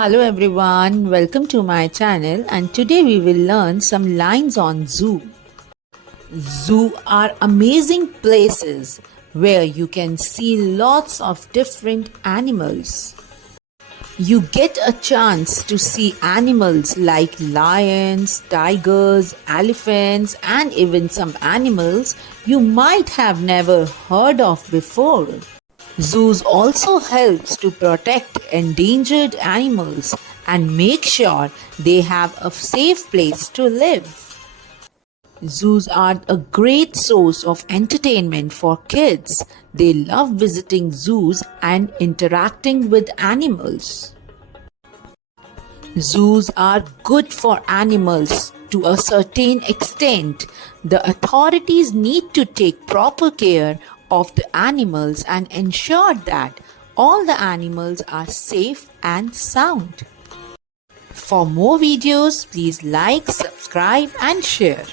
Hello everyone, welcome to my channel and today we will learn some lines on zoo. Zoo are amazing places where you can see lots of different animals. You get a chance to see animals like lions, tigers, elephants and even some animals you might have never heard of before. Zoos also helps to protect endangered animals and make sure they have a safe place to live. Zoos are a great source of entertainment for kids. They love visiting zoos and interacting with animals. Zoos are good for animals to a certain extent. The authorities need to take proper care of the animals and ensure that all the animals are safe and sound. For more videos, please like, subscribe and share.